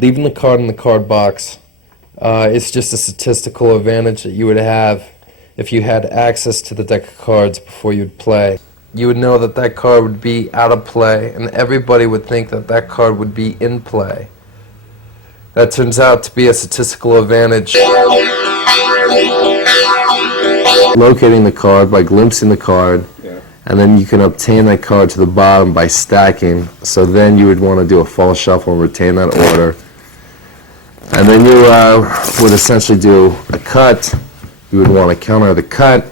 leaving the card in the card box. It's just a statistical advantage that you would have if you had access to the deck of cards before you'd play. You would know that that card would be out of play, and everybody would think that that card would be in play. That turns out to be a statistical advantage. Locating the card by glimpsing the card, and then you can obtain that card to the bottom by stacking. So then you would want to do a false shuffle and retain that order. And then you would essentially do a cut. You would want to counter the cut,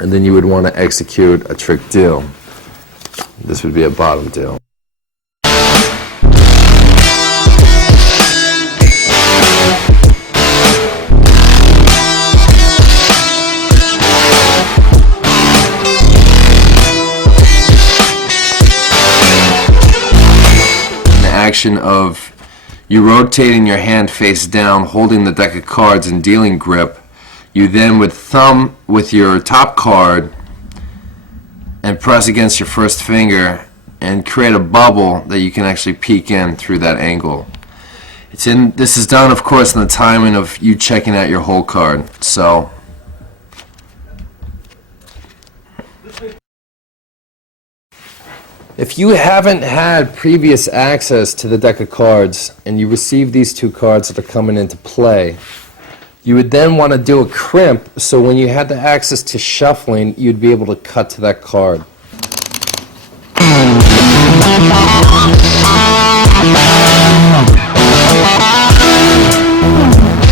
and then you would want to execute a trick deal. This would be a bottom deal. Action of you rotating your hand face down, holding the deck of cards in dealing grip. You then would thumb with your top card and press against your first finger and create a bubble that you can actually peek in through that angle. This is done, of course, in the timing of you checking out your whole card. So if you haven't had previous access to the deck of cards and you receive these two cards that are coming into play, you would then want to do a crimp, so when you had the access to shuffling, you'd be able to cut to that card.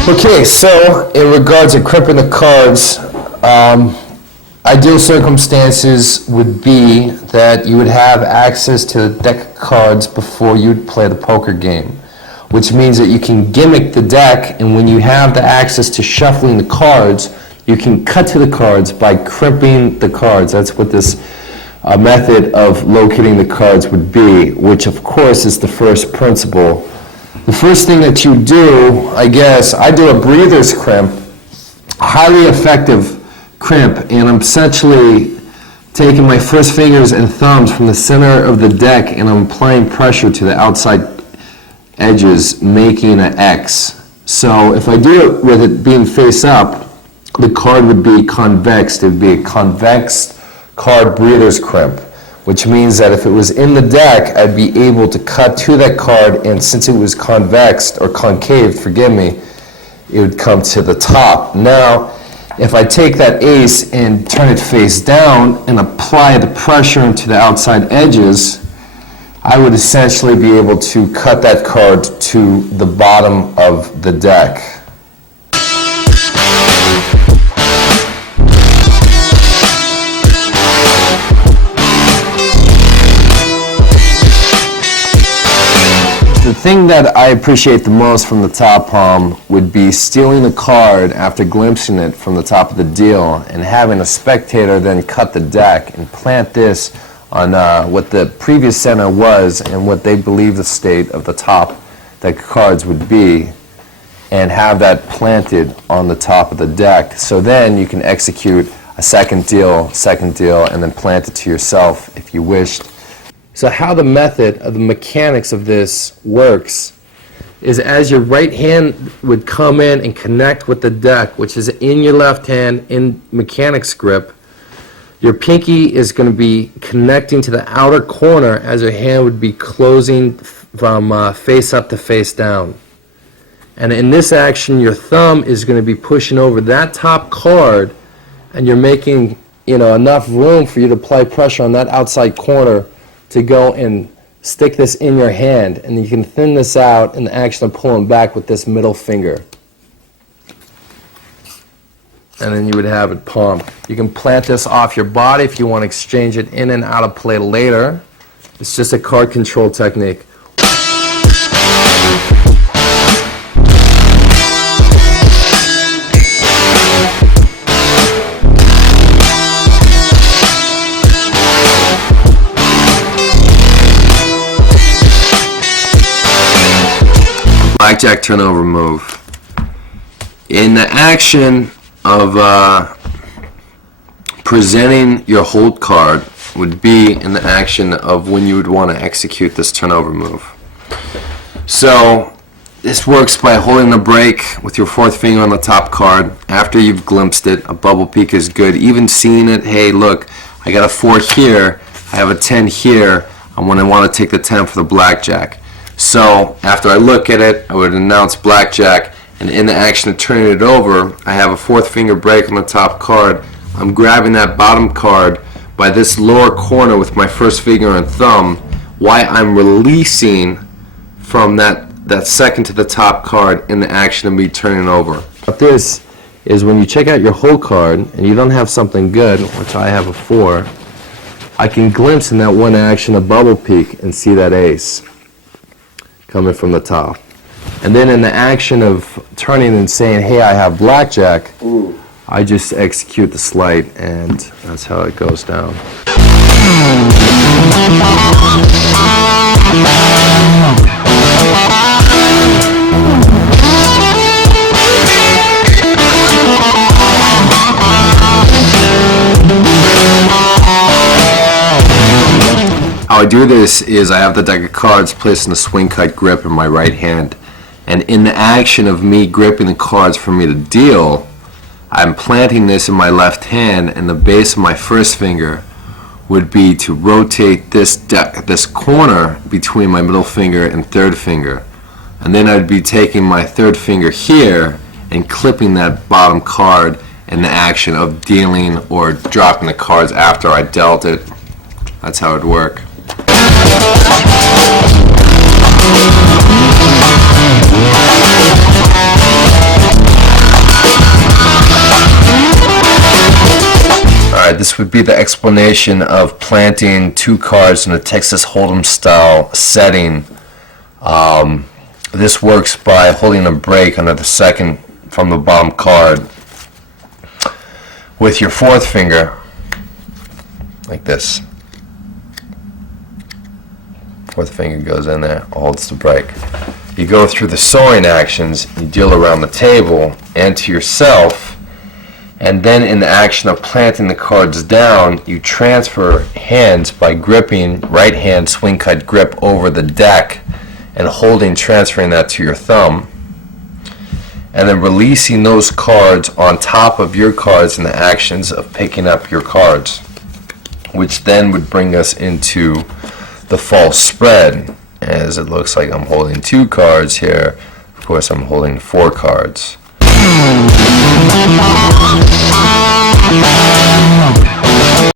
Okay, so in regards to crimping the cards, ideal circumstances would be that you would have access to the deck of cards before you'd play the poker game, which means that you can gimmick the deck, and when you have the access to shuffling the cards, you can cut to the cards by crimping the cards. That's what this method of locating the cards would be, which of course is the first principle. The first thing that you do, I do a breather's crimp, highly effective crimp, and I'm essentially taking my first fingers and thumbs from the center of the deck and I'm applying pressure to the outside edges, making an X. So if I do it with it being face up, the card would be convexed. It would be a convex card breather's crimp, which means that if it was in the deck, I'd be able to cut to that card, and since it was convexed or concave, forgive me, it would come to the top. Now, if I take that ace and turn it face down and apply the pressure into the outside edges, I would essentially be able to cut that card to the bottom of the deck. The thing that I appreciate the most from the top palm would be stealing the card after glimpsing it from the top of the deal and having a spectator then cut the deck and plant this on what the previous center was and what they believe the state of the top deck cards would be, and have that planted on the top of the deck. So then you can execute a second deal, and then plant it to yourself if you wished. So how the method of the mechanics of this works is as your right hand would come in and connect with the deck, which is in your left hand in mechanics grip, your pinky is going to be connecting to the outer corner as your hand would be closing from face up to face down. And in this action, your thumb is going to be pushing over that top card, and you're making enough room for you to apply pressure on that outside corner to go and stick this in your hand, and you can thin this out in the action of pulling back with this middle finger. And then you would have it palmed. You can plant this off your body if you want to exchange it in and out of play later. It's just a card control technique. Blackjack turnover move. In the action of presenting your hold card would be in the action of when you would want to execute this turnover move. So This works by holding the break with your fourth finger on the top card. After you've glimpsed it, a bubble peak is good. Even seeing it, hey, look, I got a 4 here, I have a 10 here, I'm going to want to take the 10 for the blackjack. So after I look at it, I would announce blackjack, and in the action of turning it over, I have a fourth finger break on the top card. I'm grabbing that bottom card by this lower corner with my first finger and thumb, while I'm releasing from that second to the top card in the action of me turning over. But this is when you check out your whole card and you don't have something good, which I have a 4, I can glimpse in that one action a bubble peak and see that ace coming from the top. And then in the action of turning and saying, hey, I have blackjack, I just execute the sleight, and that's how it goes down. How I do this is I have the deck of cards placed in a swing cut grip in my right hand, and in the action of me gripping the cards for me to deal, I'm planting this in my left hand, and the base of my first finger would be to rotate this corner between my middle finger and third finger, and then I'd be taking my third finger here and clipping that bottom card in the action of dealing or dropping the cards after I dealt it. That's how it'd work. Alright, this would be the explanation of planting 2 cards in a Texas Hold'em style setting. This works by holding a break under the second from the bottom card with your fourth finger, like this. Fourth finger goes in there, holds the break. You go through the sewing actions, you deal around the table and to yourself, and then in the action of planting the cards down, you transfer hands by gripping right hand swing cut grip over the deck and holding, transferring that to your thumb, and then releasing those cards on top of your cards in the actions of picking up your cards, which then would bring us into the false spread, as it looks like I'm holding 2 cards here. Of course, I'm holding 4 cards.